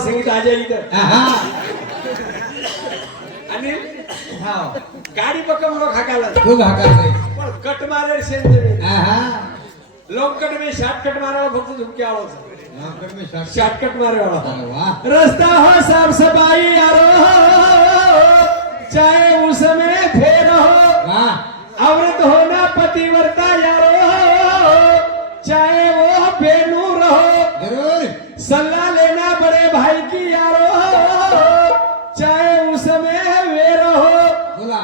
संगीत आजा इथं आणि गाडी पक्का मला हाकाला खूप हाकाल नाही पण कट मारे शेंद लॉन्ग कट में शॉर्ट कट मारा फक्त झुमके आवाज शॉर्ट कट मारे वाला रास्ता हो साफ सफाई यारो चाहे उसमें फेर हो औरत होना पतिव्रता यारो चाहे वो बेनूर हो जरूर सल्ला लेना बड़े भाई की यारो चाहे उसमें वेर हो बोला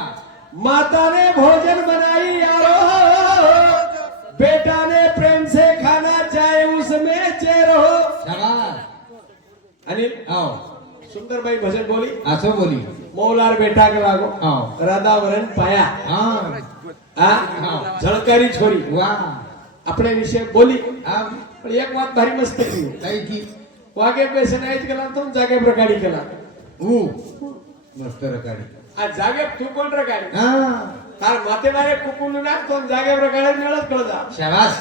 माता ने भोजन बनाई यारो बेटा ने प्रेम से खाना चाहे उसमें चेर हो शाबाश अनिल आओ सुंदरबाई भजन बोली असो बोली मौलार बेटा के वागो आओ राधा वरण पाया हाँ झळकारी छोरी वाह આપણે વિશે બોલી આમ પણ એક વાત ભારી મસ્ત કરી કઈ की વાગે બેસે નાઈટ કલા તો જાગે પ્રકાડી કલા मस्त रकाडी આ જાગે તું કોણ રકાડી हा તાર માથે મારે કુકુનું નાખ તો જાગે પ્રકાડે મેળત કળદા शाबाश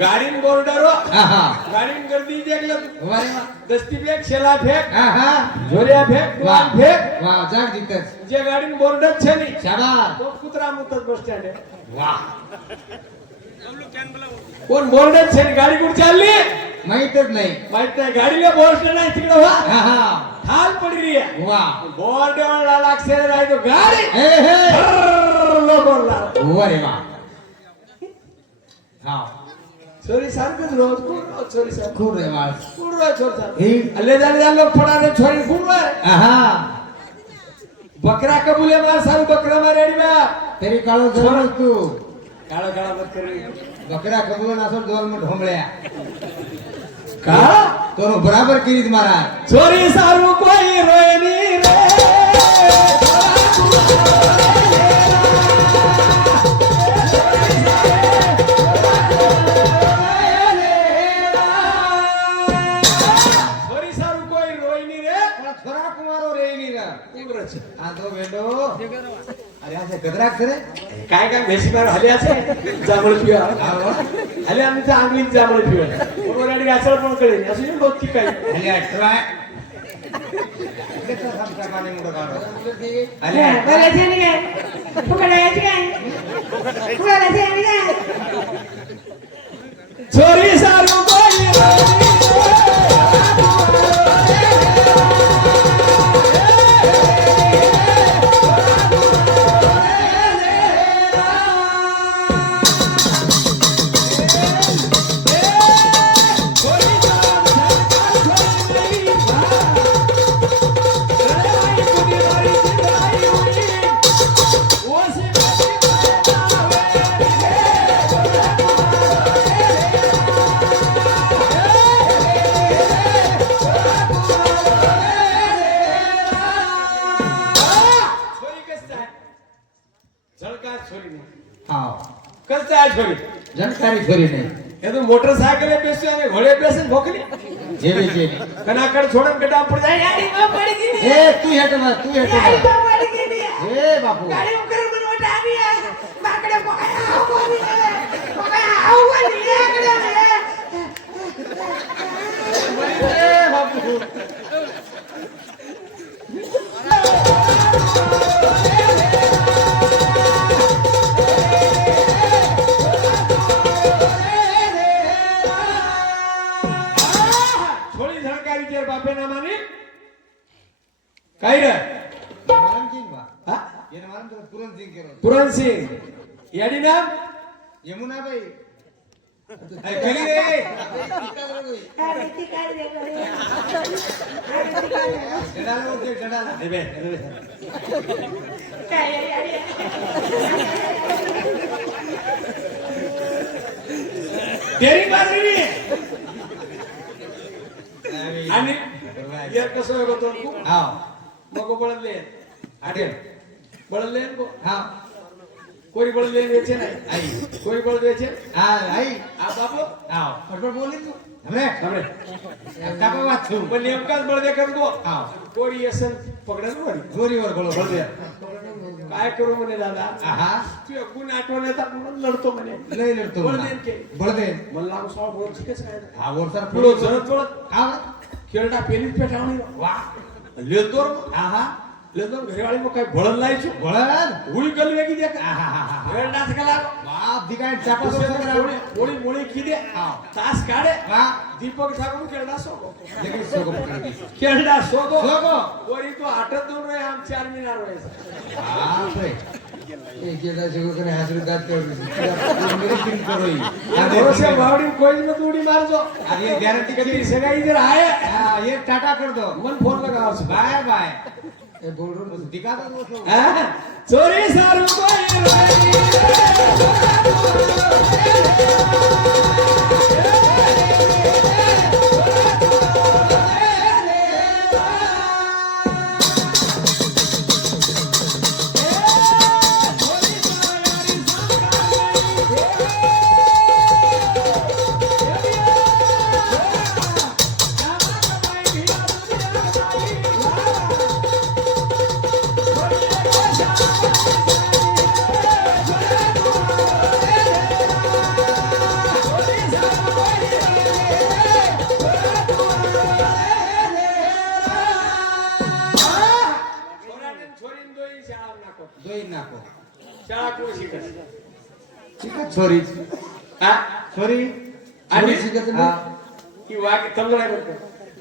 ગાડીન બોર્ડરો आहा ગાડીન गर्दी देखलं वारे वाह दस्ती फेक शेला फेक आहा झोरिया फेक वाह वाल फेक वाह जाग जीतच जे गाडीन बोर्डच છે ની शाबाश तो कुत्रा मुतच बस स्टँड वाह कोण बोर्डच છે ની गाडी कुठे चालली माहीतच नाही माहित नाही गाडीला बोर्ड नाही तिकडे वा आहा हाल पडी री आहे वाह बोर्ड वाला लागसे राय तो गाडी हे हे लोकोला वारे वाह हा छोरी सारखंच रोज छोरी सारखं खूप रे वाळ कुण रोज छोरचा हे अल्ले जाले लोक फडारे छोरी कुण रोय आहा बकरा कबूले मार सारू बकरा मारेडी बा तरी काळो जवळ तू काळा काळा मत करी बकरा कबूल असो दोन मग ढोंबळ्या का तो बराबर किरीत मारा छोरी सारू कोई रोयनी रे छोरी सारू कोई रोयनी रे छोरा कुमारो रे नीरा कुंगरच आंधो बेडो अरे असे गदराक करे काय काय भेशीबार हले असे जांभळ पिवा हले आमच्या आंगलीत जांभळ पिवा बरोबर आणि गाचळ पण कळेल असं नाही बोलती काय अरे अठरा किती समजा पाणी मुडा काढो अरे बोलायचं नाही काय फुकडायचं काय फुकडायचं नाही काय छोरी सारू कोई रोयनी कसं आहे छोरी जनकारी छोरी नाही એ તો મોટરસાયકલે બેસ્યો અને ઘોડે બેસે ભોકલી जेवे जेवे કનાકડ છોડન કટા પડ જાય गाडी मग पडी गेली ए तू हेट ना तू हेट गाडी ना मग पडी गेली ए बापू गाडी उकर पण मोठा आली माकडे पोकाय आवली इकडे ए बापू छोडी झळकारी तेर बापे ना मानी काय रे मालम किंग बा हा ये मालम तो तुरंत जिंक करो पुरण सिंग याडी नाम यमुना बाई अरे खरी रे अरे ती काय रे जडाला उठे जडाला ए बे काय अरे तेरी बाजरी आणि यार कसं होतो तू हां मग बळले आडे बळले हां कोरी बळले वेचे नाही आई कोरी बळ वेचे हां आई आ बाबू हां बरोबर बोलली तू हमरे हमरे आता पण वाचू पण नेमकाच बळ दे करतो हां कोरी असन पकडन वरी जोरीवर बोलो बळ दे काय करू म्हणे दादा आहा तू गुण आठवण येतात म्हणून लढतो म्हणे लय लढतो बळ दे के बळ दे मला लांब सॉ बोल ठीकच काय हा वरसर पुढे जरत पळत हां केरडा पेलीच पेटावणी वा लेदोर आहा लेदोर घरीवाળી માં કઈ ભળન લાઈશું ભળન ઉળી ગલ વેગી દે આહાહા. કેરડા સકલા બાપ દીકાય ચાપા મોળી મોળી મોળી કીધે હા. તાસ કાઢે વા દીપક ઠાકોર કેરડા સોગો લેકિન સોગો પકડી દી કેરડા સોગો સોગો ઓરી તો આઠ દૂર રહે આમ ચાર મીનાર રહે હા ભાઈ એ કેડા સોગો કરે હાજર ગાત કરી મેરે ટીમ કરો ઈ આ ભરોસે વાવડી કોઈ ન ઉડી મારજો આ ये गारंटी કદી करती સગાઈ ઇધર આયે हां ये टाटा कर दो મન ફોન લગાવો છે बाय बाय ए बोल रहा हूं दिखा दो वो હા ચોરી સારું કોઈ दोई नाको શાળા કોઈ શીખે ठीक है छोरी હા छोरी आनी? हां ઈ વાગે તમને બોલતો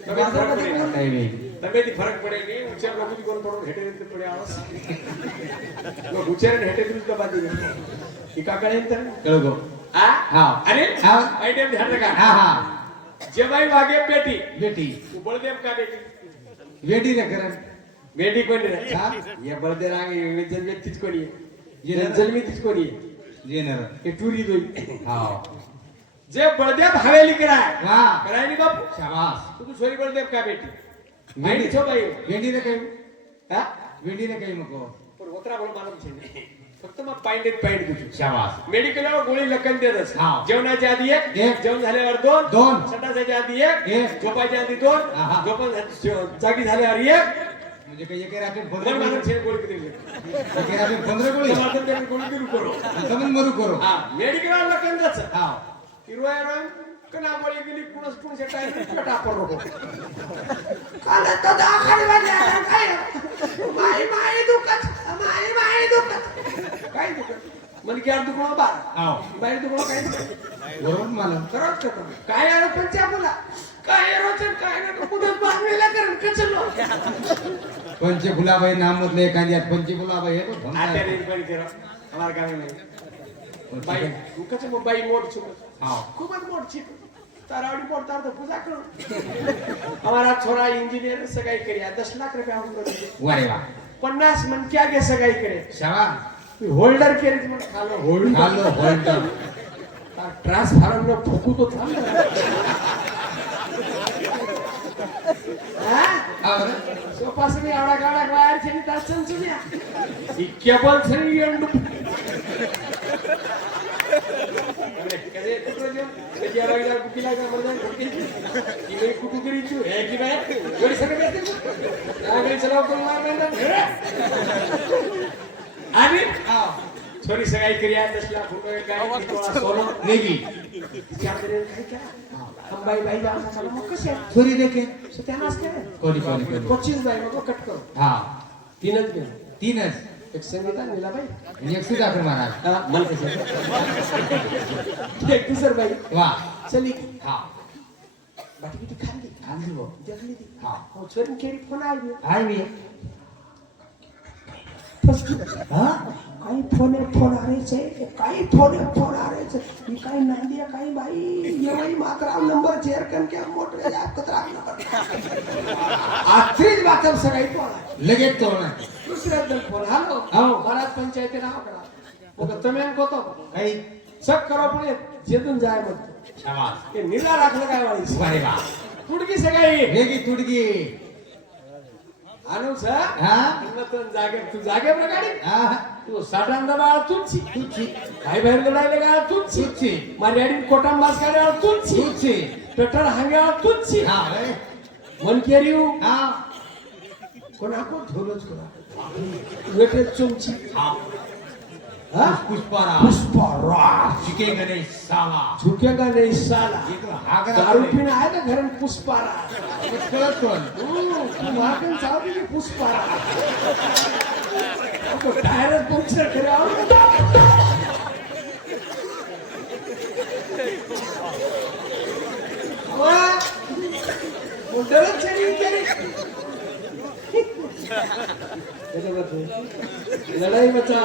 તમે ફરક પડે नहीं नहीं તમે થી ફરક પડે ની ઉચ્ચાર લોકો કોણ પડો હેઠે રીતે પડે આવસ નો ઉચ્ચાર ને હેઠે રીતે બાજી ઈ કાકડે ઇંતર चलो આ હા. અરે હા. આઈ ટાઈમ ધ્યાન રખા हां हां જે ભાઈ વાગે બેટી बेटी તું બળદેવ કા બેટી बेटी ने करन બેટી કોણ રે હા. ये बळदेव रांगे जन्म तीच कोणी ये ये जन्मी तीच कोणी ये नर ये टुरी दोई हां जे बळदेव हवेली कराय वाह कराय नी बाप शाबाश तू छोरी बळदेव का बेटी बेटी. बेटी छो भाई बेटी ने कही हा बेटी ने कही मको पण ओतरा बोल मालूम छे फक्त मग पाइंट दूसरी शाबाश मेडिकलवर गोळी लखन देतच हा. जेवणाच्या आधी एक एक. जेवण झाल्यावर दोन दोन. सटाच्या आधी एक एक. झोपायच्या आधी दोन आहा. जागी झाल्यावर एक मुझे कहिए कि रात में मन 15 मालूम गोली छे गोळी किती कि रात में 15 गोली मात्र ते गोळी दिरू करो तमन मरू करो हा मेडिकलवर लखन दच हां हिरवाय रंग कना गोळी गेली पुणस पुणच्या टाइम पेटा पडलो काला तो दाखल वाले काय माई दुखत माई दुखत काय दुखत मन की अर्ध दुखणं बार आओ बाहेर दुखणं काय दुखत बरोबर मालूम करत का काय आरो पंचा बोला काय रोच काय ना कुठं बांधलेला करण कचलो पंचे फुलाबाई नाम मधले एखाद्यात पंचे फुलाबाई हे तो आता रे पण करा आम्हाला काय नाही बाई दुखच मग बाई मोड छु हां खूपच मोड छि तारावडी मोड तार तो पूजा करो हमारा छोरा इंजीनियर सगाई करी 10 लाख रुपया हम कर वारे वाह 50 मन क्या के सगाई करे शाबाश होल्डर केरी मग खालो होल्ड हालो होल्डर ट्रांसफार्मर નો फूकू तो था हां और सोफा से भी आवड़ा गाड़ा वायर छे नी तार संचुनिया ई केबल छे एंड कदे कुटरो जो जे वागला कुकीला का मर्दन कुकी ई मेरी कुटू करी छु है की भाई जोड़ी सके बेते आगे चलाओ को मार बंदा आनी आओ छोरी सगाई करिया 10 लाख रुपए गाय थोड़ा सोनो नेगी क्या करे क्या हम भाई भाई जाना चलो मत कसे छोरी देखे सत्यानाश करे कोणी कोणी 25 भाई मग कट करो हां तीनच घे तीनच एक संगीता नीला भाई एक सुधाकर महाराज हां मन कसे एक दूसर भाई वाह चली हां बाकी की खाली आंधी वो देखली थी हां और छोरी केरी फोन आई गई आई भी फर्स्ट हां काही फोन आ रहे छे काही फोन आ रहे छे ई काही नांदिया काही भाई ये वही मात्रा नंबर शेअर कन के मोटर या कतरा नंबर आखरीच बात सगाई फोन लगे तोड़ना दुसऱ्या दिन फोन हालो हाव महाराज पंचायती नाव करा मग तुम्ही कोतो कई सक करो पण जेतून जाय मत शाबाश ये नीला राखलं काय वाली वारे वाह तुडकी सगाई नेगी तुडगी आणू सर हां हिंमतन जागे तू जागे प्रकारे हां तू साठांदा बाळ तुझी तुची काय बाहेर लढायला का तुझी तुची मर्यादी कोटा मास काढ्यावर तुझी तुची पेट्रोल हांग्यावर तुझी हां रे मन केरियो हां कोणाको धोलच कोणा वेटे चुमची हां हाँ? पुष्पाराज पुष्पाराज झुकेगा नहीं साला झुकेगा नहीं साला ये तो हागरा दारू पीने आहे ना घरात पुष्पाराज कळत कोण तू मागून चालली की पुष्पाराज तो टायरच पंक्चर केला मुंडरच चेंज केली लढाई बचा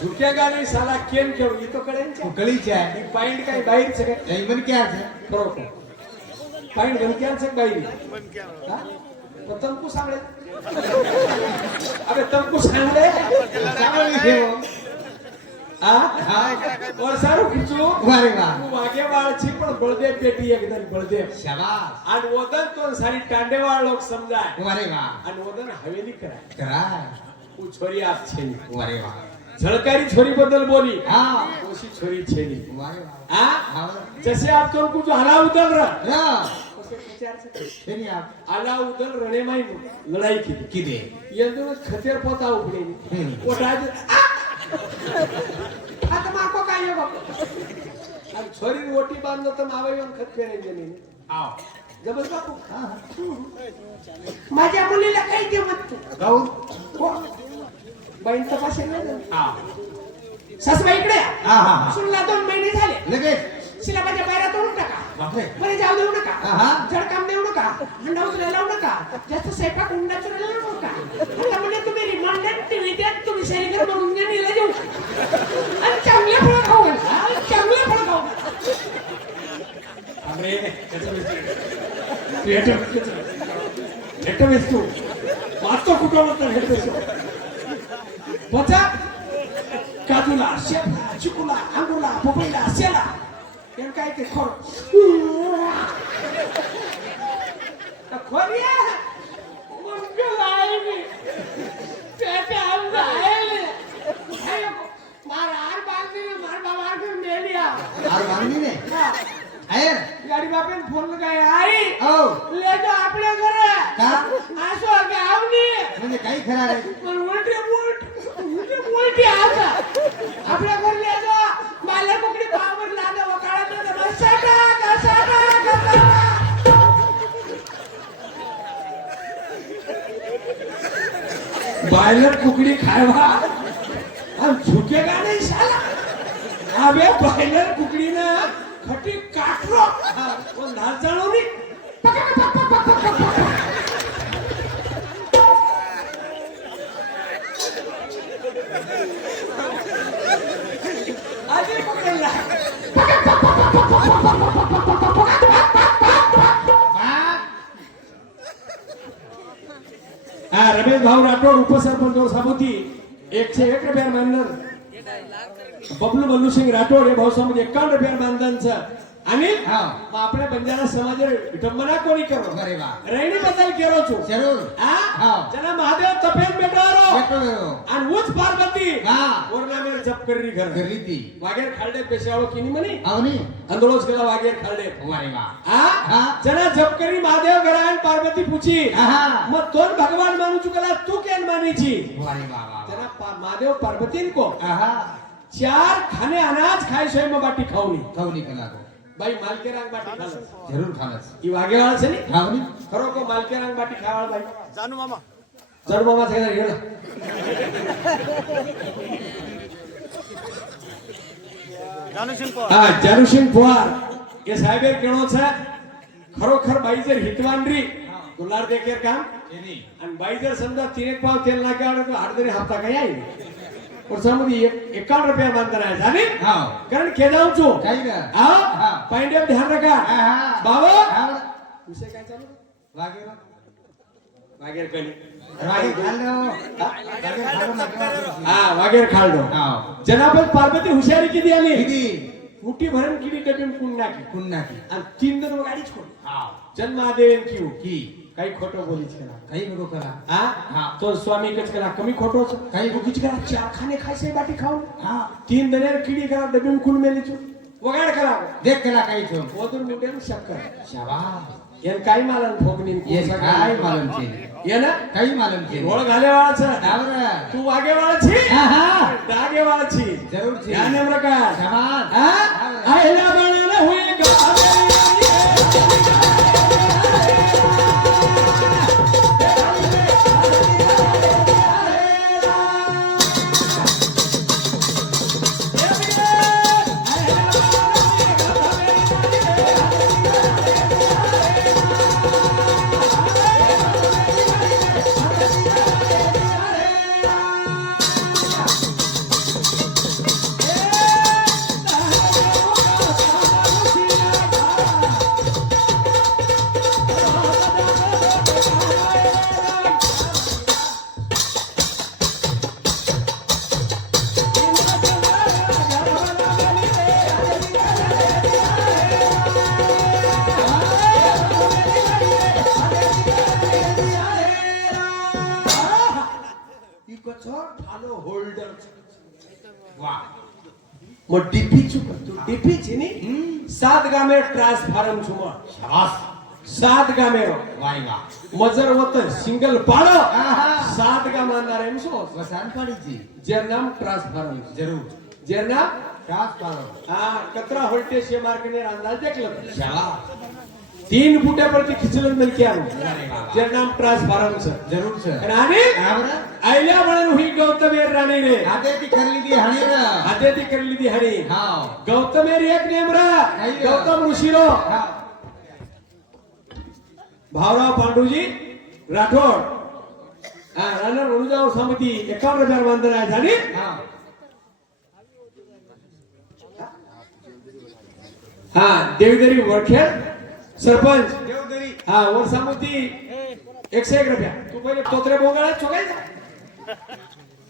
झुकेगा नाही साला केम केव इतो कळेन गलीचे आहे ही पाइंट काय बाहेरचं काय नहीं बन क्या है बरोबर पाइंट बनक्यांचं बाहेर हा पण तंकू सांगले अबे तंकू सांगले चावल घेऊ और सारू खिचू वारे वा तू वागे वाळची पण बळदेव पेटी एकदम बळदेव शाबाश आणि वदन तो सारी टांडेवाळ लोक समजाय वारे वा आणि वदन हवेली कराय करा तू छोरी आप छेनी वारे वा झळकारी छोरी बद्दल बोली हाँ ओशी छोरी छेनी वारे वा आ हाँ जैसे आप तो कुछ हला उदल रहा या उसे विचार से फिर आप आला उदल रणे माई लढाई की किदे यंदून खतेर पोता उघडे पोटाज आता माको काय आहे बापू आणि छोरी रोटी बांधलो तर मावे येऊन खत पेरायचे नाही आओ जबस बापू माझ्या मुलीला काही देवत तू गाऊन हो बाईन तपासेल नाही आओ सासबा इकडे हा हा सुनला 2 महिने झाले लगेच शिला माझ्या पायऱ्या तोडून टाका बापरे बरे जाऊ देऊ नका आहा. जड काम देऊ नका हंडा उचलायला लावू नका जास्त स्वयंपाक उंडा चुरायला लावू नका हल्ला म्हणजे तुम्ही रिमांडेड टीव्ही द्यात तुम्ही शरीर म्हणून नेला जाऊ आणि चांगल्या फळं खाऊ घाला चांगल्या फळं खाऊ घाला अरे हेट वेचतो वाचतो कुठं म्हणतात हेट वेचतो बचा काजूला शेपला चिकूला अंगूला पपईला शेला एम काय ते खोर खोरिया मुंगल आहे मी पेटे आम आहे मार आर बांधी मार बाबा के मेलिया और बांधनी ने हां आयर गाडी बापेन फोन काय आई ओ ले तो आपल्या घरे का असो गावनी म्हणजे काही खरा रे पण उलटी आता आपल्या घर ले तो माला कुकडी पावर लागा वकाळा तर बसाटा बायलर कुकडी खायवा हम झुकेगा नहीं साला अबे बायलर कुकडी ना खटी काटलो पण नाच जाणवली आधी पकडला रमेश भाऊ राठोड उपसरपंच और सभापती 101 रुपया मानणार बबलू बल्लू सिंग राठोड हे भाऊसाहेब 51 रुपया मानदानचं आणि हाँ આપણે બંજારા સમાજે વિટંબના કોની કરો अरे वा રૈણી બદલ કેરો છું जरूर આ हाँ જના મહાદેવ તપેન બેટારો बेटो અને ઉચ્ચ પાર્વતી हाँ ઓરના મેર જપ કરી ઘર गरीती વાગેર ખાલડે પેશાળો કીની મની आवनी અંદરોજ કેલા વાગેર ખાલડે वारे वा આ हाँ જના જપ કરી મહાદેવ ગરાયન પાર્વતી પૂછી आहा મત તોન ભગવાન માનું છું કલા તું કેન માની છી वारे वा वा જના મહાદેવ પાર્વતી को आहा 4 खाने अनाज खाय सोय में बाटी खावनी खावनी कला को भाई मालकेरांग बाटी खालस जरूर खालस ई वागेवाळ છે ની खावनी खरो को मालकेरांग बाटी खावाळ भाई जानू मामा છે रे હા જાનુસિંહ પવાર એ સાહેબે કેણો છે ખરોખર બાઈજર હિતવાનરી દુલાર દેકેર કામ एनी અને બાઈજર સમજા 3 પાવ તેલ નાખ્યા તો હાડદરી હપ્તા કઈ આવી और समधी 51 रुपया मानता है जाने हाँ कारण के जाऊं छू काही ना हाँ हाँ पाइंडे ध्यान रखा आहा बाबा हाँ विषय काय चालू वागे वागेर कली वागे खालो वागे खालो मत हाँ वागेर खालडो हाँ जनाब पार्वती हुशारी किती आली किती मुठी भरून किडी डबीन पुन्हा की पुन्हा की आणि 3 दिन गाडी छोड हाँ जन्मादेव क्यू की काही खोटो बोली छला काही नको करा हाँ हाँ तो स्वामी कच करा कमी खोटो छ काही तो किच करा 4 खाने खाय से बाटी खाऊ हाँ 3 दिन किडी करा डबीन कुल मेली छु वगाड करा देख कला काही छो ओदूर मुठे शक्कर शाबाश એને કાઈ માલમ ફોકની ये काय मालूम છે એને કઈ માલूम છે ગોળ ગાલે વાળા છે આવરે તું વાગે વાળા છી હા હા દાગે વાળા છી જરૂર છે ધ્યાન એમ રખા શાબાશ હા આયલા બણેલા હુઈ ગાવે ઠાલો હોલ્ડર વાહ મો ડીપી છું તું ડીપી છે ની સાત ગામે ટ્રાન્સફાર્મ છું મો શાબાશ સાત ગામે રો વાહ વાહ મજર વતન સિંગલ પાડો આહા સાત ગામ અંદર એમ શું વસાન પડી છે જેર નામ ટ્રાન્સફાર્મ જરૂર જેર નામ ખાસ પાડો हाँ कतरा वोल्टेज ये मार्क ने अंदाज देख लो શાબાશ 3 फुटे पर की खिचलन मिल के आरो अरे वाह जे नाम ट्रांसफार्म છે જરૂર છે અને આને આવરે આઈલા બળન હુઈ ગૌતમ રાણી રે આદેથી કરી લીધી હણી રે હાથેથી કરી લીધી હરી હા ગૌતમ એક નેમ રા આઈયા. ગૌતમ ઋષિ રો હા ભાવરાવ પાંડુજી રાઠોડ હા રાણા રણુજાવ સમિતિ 51,000 વંદના જાની હા हाँ देवदरी वरखेड सरपंच દેવદરી हाँ और समिति 101 रुपया तू पहले तोतरे बोगाड़ा चोगाई जा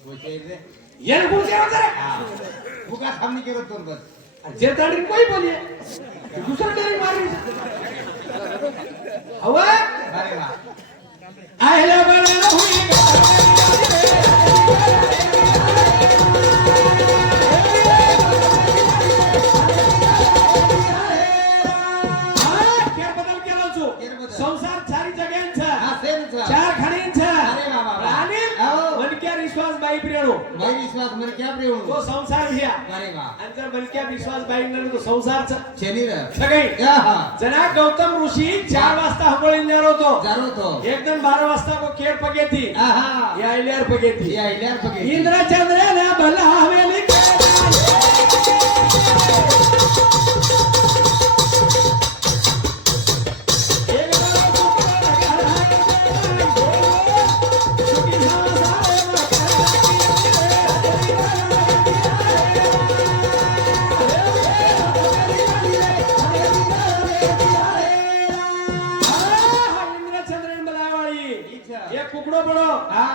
બોચે રે येन बोलते होते હા ભૂકા સામની કેરો તોર બસ जे ताड़ी कोई बोलिए दूसरा ताड़ी मारी हवा અરે વાહ आयला बना हुई संसार चारी जग्यांचा હા સેમ છે चार खाणींचा अरे वा वा वा. आणि आओ. मनक्या विश्वास बाई प्रियाणो ભાઈ વિશ્વાસ મને ક્યાં तो પ્રેમ संसार घ्या અરે વાહ आणि जर मनक्या विश्वास बाई नर तो संसारचा શેની રે सगळी હા जना गौतम ऋषी 4 वाजता हंबळी नेरो तो જારો તો एकदम 12 वाजता को केर पगेती આહા या इल्यार पगेती એ આઈલાર પગે इंद्र चंद्र ना भला हवेली एक कुकड़ो पड़ो હા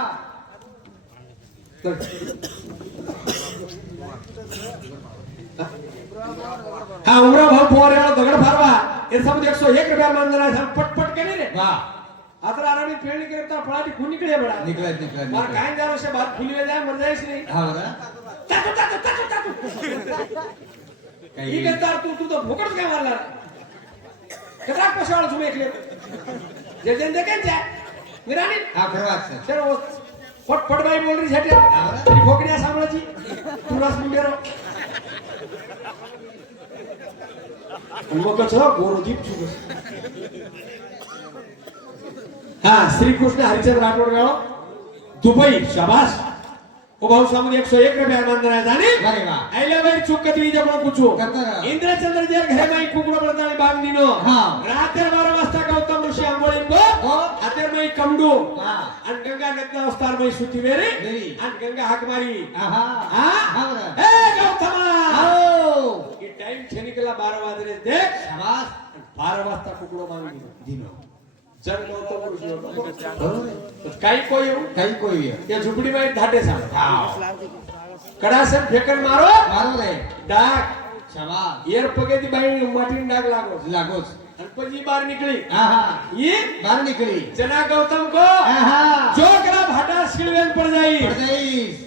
हा उमरा भाऊ पोऱ्याला दगड फारवा हे समज 101 रुपया मानधना झाल पटपट केली रे વાહ आता आरामी फेरणी करता फळाची खून निकळे बडा નીકળે નીકળે मार काय जाव असे बात फुलवे जाय मर जायस नाही હા રે तातू तातू तातू तातू કઈ ही गद्दार तू तो भोकट काय मारला कदा कशाला तुम्ही एकले जे जन देखेन जा निराणी આ ફરવા છે चल वो फट फट बाई बोल रही छटे तेरी भोकड्या सांभाळाची तू रस मुंडेरो मग कसं गोरोदीप चुकस हा श्रीकृष्ण हरिचंद्र राठोड गाव दुबई शाबाश ओ भाऊ सामने 101 रुपया मानधना जाने અરે વાહ आईला बाई चूक कधी जमा पूछो कतर इंद्रचंद्र जेर घरे माई कुकडो पडताळी बांगनीनो હા रात्र 12 वाजता गौतम ऋषी आंबोळीन गो हो आतेर माई कमडू વાહ आणि गंगा नदला अवतार माई सुती वेरे वेरी. आणि गंगा हाक मारी આહા हा હા રે ए गौतमा આવો की टाइम छेनिकला 12 वाजले देख શાબાશ 12 वाजता कुकडो बांगनी ધીનો जन गौतम ऋषी होतो બરોબર काही कोई કઈ કોઈ या झुपडी माई धाटे सांग હા कडासन फेकन मारो મારો રે डाक શાબાશ एर पगेती बाई माटीन डाग लागो लागोસ आणि પછી बाहर निकली આહા ये બહાર નીકળી जना गौतम को આહા जो करा भाटा शिलवेन पड़ जाई પડ જઈશ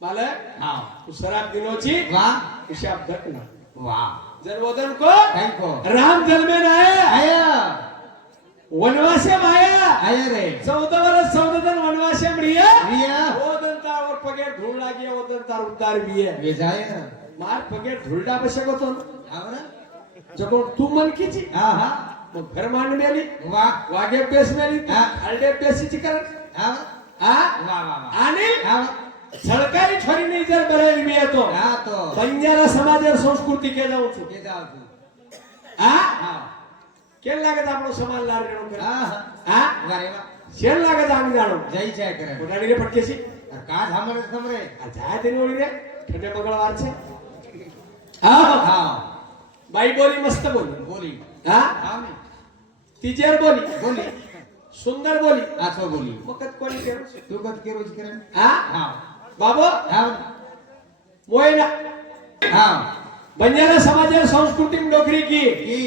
बालक હા तू शराब दिनोची વાહ हिसाब धकना વાह जन्मोदन को काही को राम जन्मे आया आया वनवासे माया आया रे 14 वर्ष 14 दिन वनवासे प्रिय रिया ओदन तार और पगे धूल लागी ओदन तार उद्धार बिये वेजाय मार पगे धूलडा बसे होतो आवरा जको तू मन कीची हा हा मग घर मान मेली वा वागे पेस मेली हा. हलडे पेसीची कर हा आ वा वा वा आणि हा सरकारी छोरी नहीं जर बरेली भी है तो हा तो बंजारा समाज और संस्कृति के जाऊ छु के जाव तू आ हा केल लागत આપણો સમાજ લાર રેણો કરે हा આ वारे वा શેલ લાગત આમ જાણો જઈ છે કરે કોટાડી રે પટકેસી का थांबरे समरे આ જાય તેની ઓળી રે ઠંડે મંગળવાર છે હા हा બાઈ બોલી મસ્ત બોલી बोली હા हा मी તીજેર બોલી बोली સુંદર બોલી आसो बोली વખત કોની કેવું છે तू कत के रोज करे હા हा બાબો हा મોયના हा बंजारा समाज और संस्कृति में नौकरी की की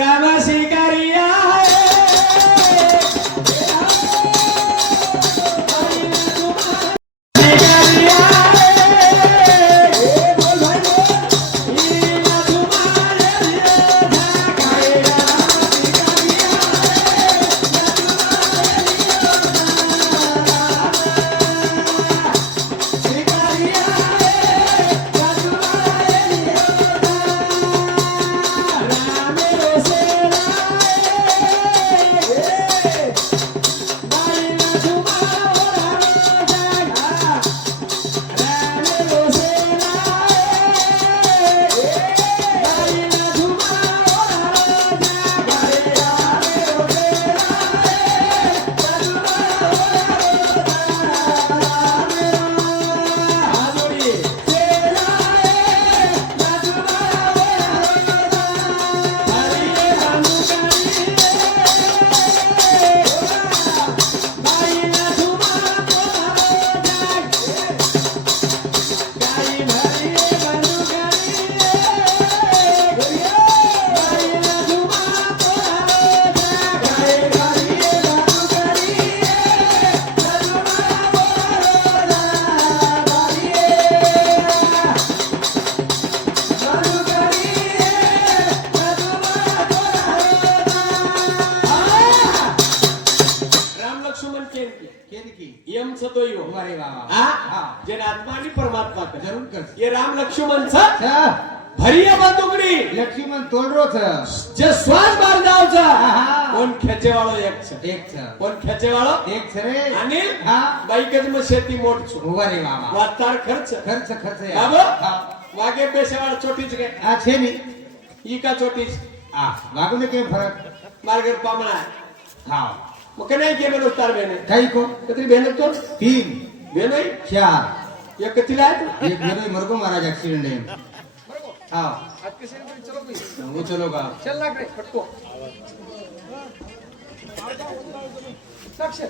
राम शिकारिया यम सतोयो वारे वा वा हा हा जेने आत्मा आणि परमात्मा कर जरूर कर ये राम लक्ष्मण छ छा भरिया बंदुकडी लक्ष्मण तोलरो छ जे श्वास बार जाव छ आहा. कोण खेचेवाळो एक छ एक छ कोण खेचेवाळो एक छ रे आणि हा बाईकच मग शेती मोठ छ वारे वा वा वातार खर्च खर्च खर्च बाबू हा वागे पेशेवाळ छोटीच काय आ छे नी ई का छोटीच आ वागुने के फरक मार्गर पामणा हा मग कने के मेलो तार बेने काही को कतरी बेने तो 3 बेने 4 एक कतिला आहे एक बेने मरको महाराज एक्सीडेंट है हाँ वो चलो का चल लाग रे फटको लक्ष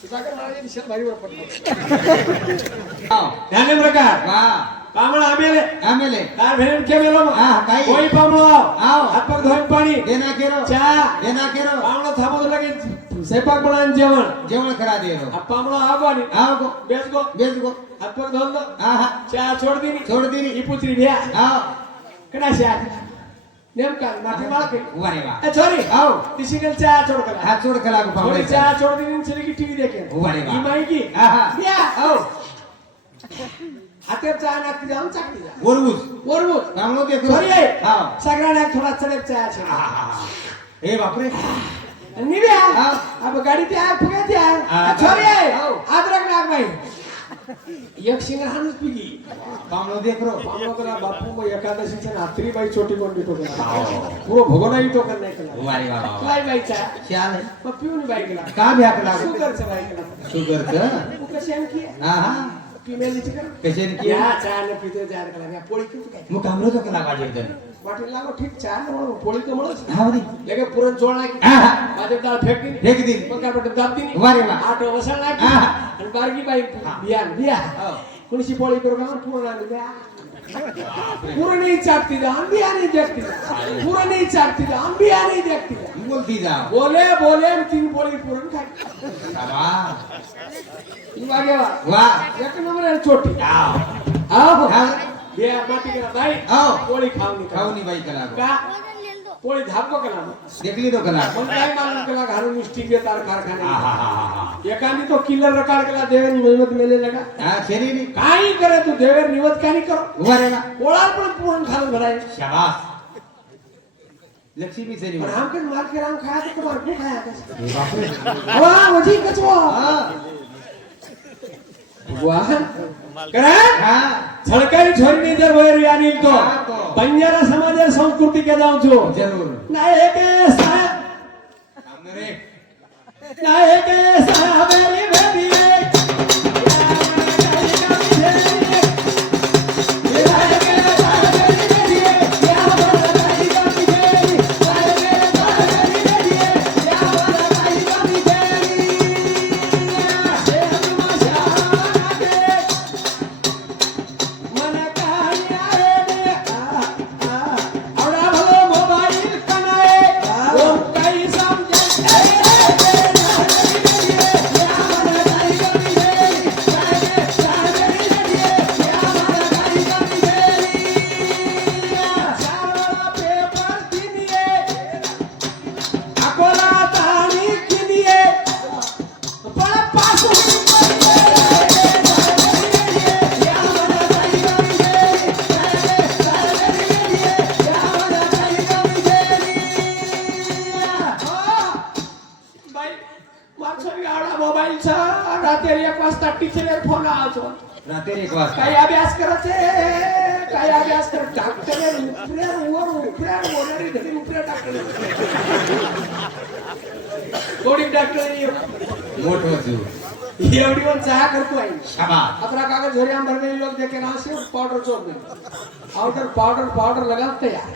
सुधाकर महाराज दिशेल भारी वर पडतो हाँ ध्यान प्रकार वाह पामणा आमेले आमेले तार बेने के मेलो हा काही कोई पामणो आओ हात पग धोईन पाणी देना केरो चा देना केरो पामणो थांबो तो लगे स्वयंपाक बनान जेवण जेवण करा दे रो आ पामणो आगो नी आओ को बेस गो बेच को हात पग धोन दो आहा चा छोड़ दीनी छोड़ दी ई पुत्री भ्या आओ कना शा नेमका माटी माळ के वारे वाह ए छोरी आओ तिसिकल चा छोड़ करा हाथ छोड़ कला को थोड़ी पावड़े चा छोड़ दी चली की टीवी देखे वारे वाह. ई माई की आहा भ्या आओ हाते चा नाकती जाऊन चाकती जा वरबूज वरबूज कामलो के छोरी आहे हाँ सगळ्यांना थोडा चढे चा छे ए बाप रे निव्या हा. अब गाडी ते आग फुगे ते हा. छोरी आहे हो. आदरक नाग बाई एक सिंगर हानुस पिगी कामलो देख रो पामलो करा बापू मग एकादशीच्या रात्री बाई छोटी कोण बिटो करा पुरो भगोनाई टोकन नाही केला वारे वाह वाह लाई बाईचा क्या है मग पिऊन बाई केला का भ्याक लाग शुगरचा बाई केला शुगर का तू कशी आणखी आहा फिमेलची कर कैसे ने किया या चार ने पिते जार कला मी पोळी किती काय मु कामलो तो कला बाजे दन वाटेल लागो ठीक चार ने म्हणून पोळी तो म्हणून हा बरी लगे पुरण जोड लागी आहा. माझे डाळ फेक दिली फेक दी मग काय पटत दाब दिली वारे वाह. आठ वसळ लागी आहा. आणि बारगी बाई बियान बिया हो. कोणीशी पोळी करू का पुरण आणली ब्या पुरण नहीं चाटती जा अंबिया नहीं देखती जा पुरण नहीं चाटती जा अंबिया नहीं देखती जा बोलती जा बोले बोले तीन पोळी पुरण खाई शाबाश वागे वा वाह एक नंबर आहे छोटी आओ आओ हाँ. हे माटी केला बाई आओ पोळी खाऊन खाऊनी बाई कला का पोळी धापको केला देखली तो कला मग काय मालूम केला घालून स्टिक येतात कारखाने आहा एकाने तो किल्लर रकाड केला देवेर मेहनत मेले लगा हा शरीरी काही करे तू देवेर निवत काही करो उभा रे ना पोळा पण पूर्ण खाऊन भराय शाबास लक्ष्मी से पण निवड आमके मार के राम खाया तो मार को खाया कस हे बापरे वाह वजी कचवा हा वाह करे हा छडकारी छोरीने जर वैर यानी तो हा, तो. बंजारा समाज संस्कृति के जाऊं छो जरूर नाही के साहेब सामने रे नाही के साहेब मेरी बेबी मोबाईलचा रात्री 1 वाजता टीचर फोन आवाजो रात्री 1 वाजता काही अभ्यास करायचे काही अभ्यास कर डॉक्टर उपऱ्या ओरडी घरी उपऱ्या टाकले कोणी डॉक्टर मोठो जीव एवढी वन चहा करतो आहे शाबास अपना कागज झोरी हम भरने लोग देखे ना से पाउडर चोर में पाउडर लगाते यार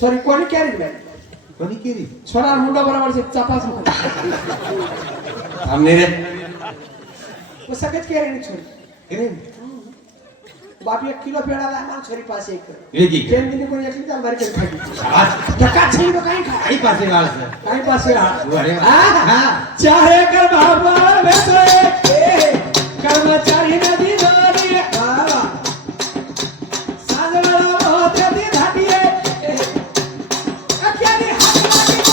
सॉरी कोणी कॅरी भाई कोणी केली छोरा मुंडा बराबर से चापास में सामने रे वो सकेज कॅरी नहीं छोरी केले बाप 1 किलो पेड़ा ला ना छोरी पास एक वेगी केन दिन को एक लिटर मारी के खाई शाबास टका छई तो काई खा आई पासे वाला से काई पास है अरे हां हां चाहे कर बाबा बेसोए कर्मचारी नदी दोरी हां साजवाला होते दी घाटिए अकेली हाथ माटी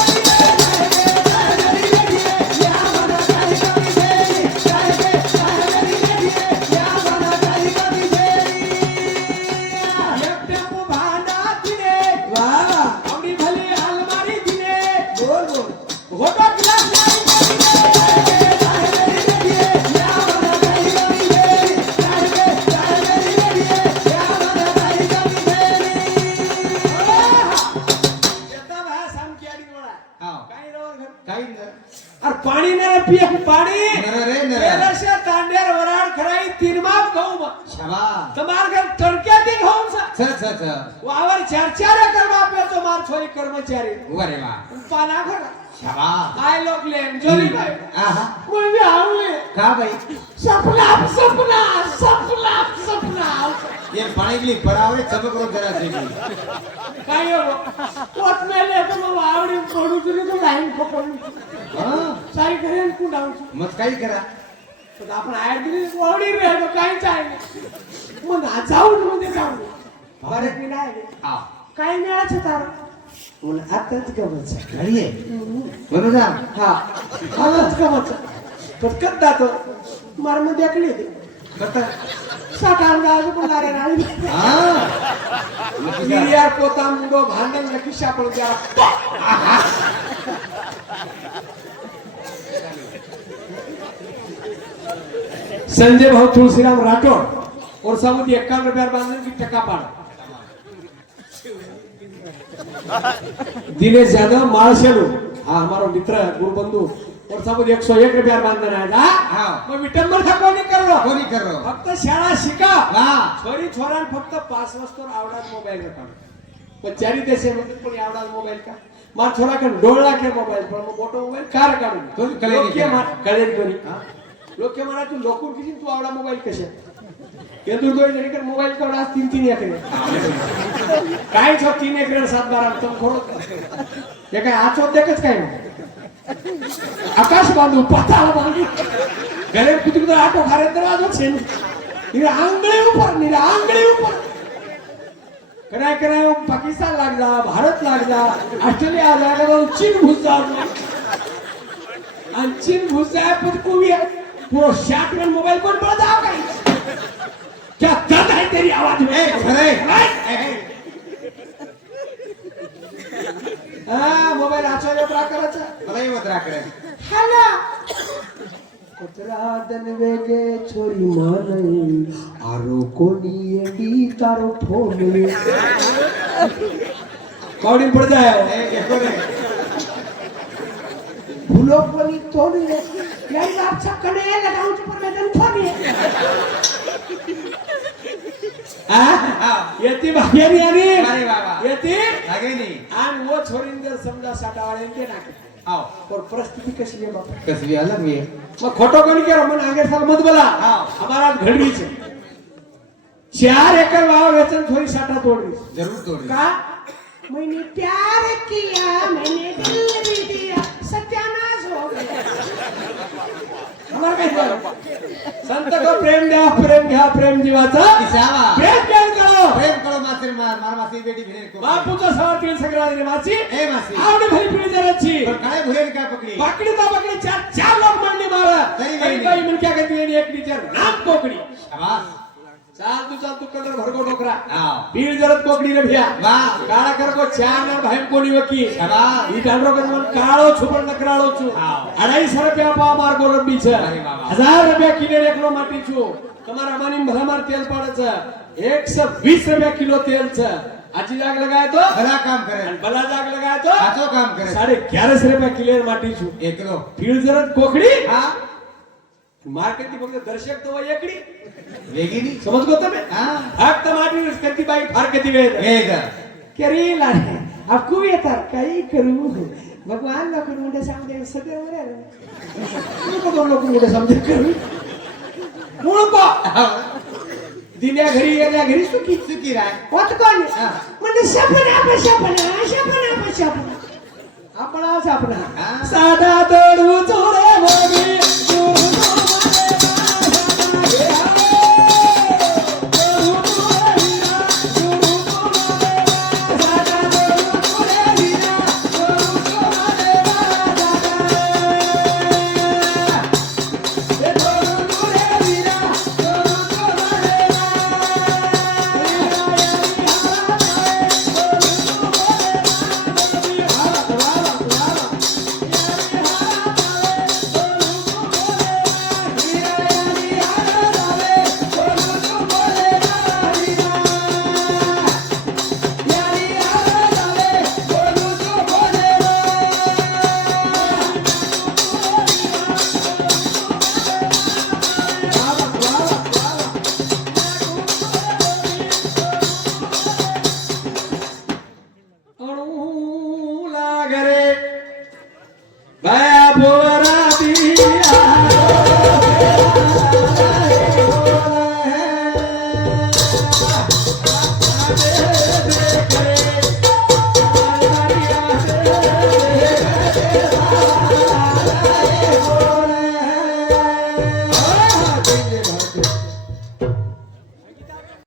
पानी ने पिए पानी नरे तेरे से तांडेर वराड खराई 3 माप खाऊ मग शाबास तुम्हार घर टरक्या ती खाऊन सा छ वावर 4 एकर बाप तो मार छोरी कर्मचारी उभा रे वा पाना खरा शाबास काय लोक लेन जोली भाई आहा मुझे आवले का भाई सपना ये पानी के लिए परावे चमकरो जरा से काय हो पोत मेले तो मग आवडी पडू तुरी तो लाईन पकडून हां साई करेन कुंडाऊ मत काही करा तर आपण आयर दिली आवडी रे तो काय चाहे मग जाऊन मध्ये जाऊन बरे मी नाही आ काय मिळाचं तार मला आताच गमच घरी आहे बोलो जा हा आताच गमच पटकत जातो मारम देखली कता साठान गाज कोणारे राणी हां मिरिया पोता मुंडो भांडण नकिशा पड जा संजय भाऊ तुलसीराम राठौड़ और सामुदी 51 रुपया बांधने की टका पाड़ दिनेश यादव माळशेलू हा हमारा मित्र गुरुबंधू और सामुदी 101 रुपया बांधना है हां मग विटंबर का कोणी करलो फक्त शाळा शिका हां छोरी छोरान फक्त 5 वस्तूर आवडा मोबाईल रखा पण चारी देशे मध्ये पण आवडा मोबाईल का मार छोरा का डोळा के मोबाईल पण मोटो मोबाईल कार काढून तो कलेरी लोक के मार कलेरी बनी लोक के मारा तू लोकून किती तू आवडा मोबाईल कशा केंदूर दोय जरी कर मोबाईल का आज 3 एकरे काय छो 3 एकरे 7-12 तुम खरो हे काय आचो देखच काय आकाश बांधू पाताळ बांधू घरे कुठे कुठे आटो खारे दरवाजा छेन आंगळे ऊपर कराय कराय पाकिस्तान लाग जा भारत लाग जा ऑस्ट्रेलिया लाग जा चीन घुस जा आणि चीन घुस जाए पुतकुविया पूरा शॉट में मोबाइल कौन पड़ जाओ कहीं क्या दर्द है तेरी आवाज में हाँ मोबाइल आचा वत्रा कराचा मलाही वत्रा करे हॅलो कुत्रा दन वेगे छोरी मानई आरो कोनी एडी तारो ठोले कौड़ी पड़ जाए भूलो कोनी तोड़ी यार आप सब कने लगाऊं पर मैं जन ठोली येती भाग्यानी आणि अरे बाबा येती लागेनी आणि वो छोरीन जर समजा साठावाळे के नाके आओ और परिस्थिति कैसी है बापा कसबी अलग भी है मैं खोटो को नहीं कह रहा मन आगे साल मत बोला हाँ। हमारा घड़ी से 4 एकड़ वाव वेचन थोड़ी साटा तोड़ दी जरूर तोड़ का मैंने प्यार किया मैंने दिल भी दिया सत्यानाश हो गया हमारा काय संत को प्रेम द्या प्रेम घ्या प्रेम जीवाचा किसावा प्रेम करो प्रेम करो मात्र मार मासी बेटी भिने को बापूचा सवाल संक्रांती मासी ए मासी आवडे भली पिढी जराची पण काय भुलेन काय पकडी पकड़ी तो पकड़ी चार लोग मारने मारा तरी कई नहीं। कई मिल क्या कहती है एक टीचर नाम कोकड़ी शाबाश चाल तू कलर भरको डोकरा आओ पीड़ जरत कोकड़ी रे भैया वाह काळा कर को चार ना भाई कोनी वकी शाबाश ई डांडरो के मन काळो छुपण नकराळो छु आओ 250 रुपया पाव मार गो रब्बी छ अरे बाबा 1000 रुपया किलो एकलो माटी छु તમારા અમાની ભલામાર તેલ પાડે છે 120 रुपया किलो तेल છે આજી જાગ લગાય તો भला काम करे અને ભલા જાગ લગાય તો साचो काम करे 1150 रुपया किलो माटी छु एकलो पीड़ जरत कोकड़ी हां मार्केट की फक्त दर्शक तो वही एकड़ी वेगिनी समझ गो तमे हां फक्त माटी करती बाई फार करती वेद वेग करी लाने अब खूब येतात काही करू भगवान लोक मुंडे समजे सगळे रे लोक लोक मुंडे समजे करू मुळको दिल्या घरी गेल्या घरी सुखी सुखी राय होत कोण म्हणजे सपना आपला सपना आपला सपना आपला हां साधा दडू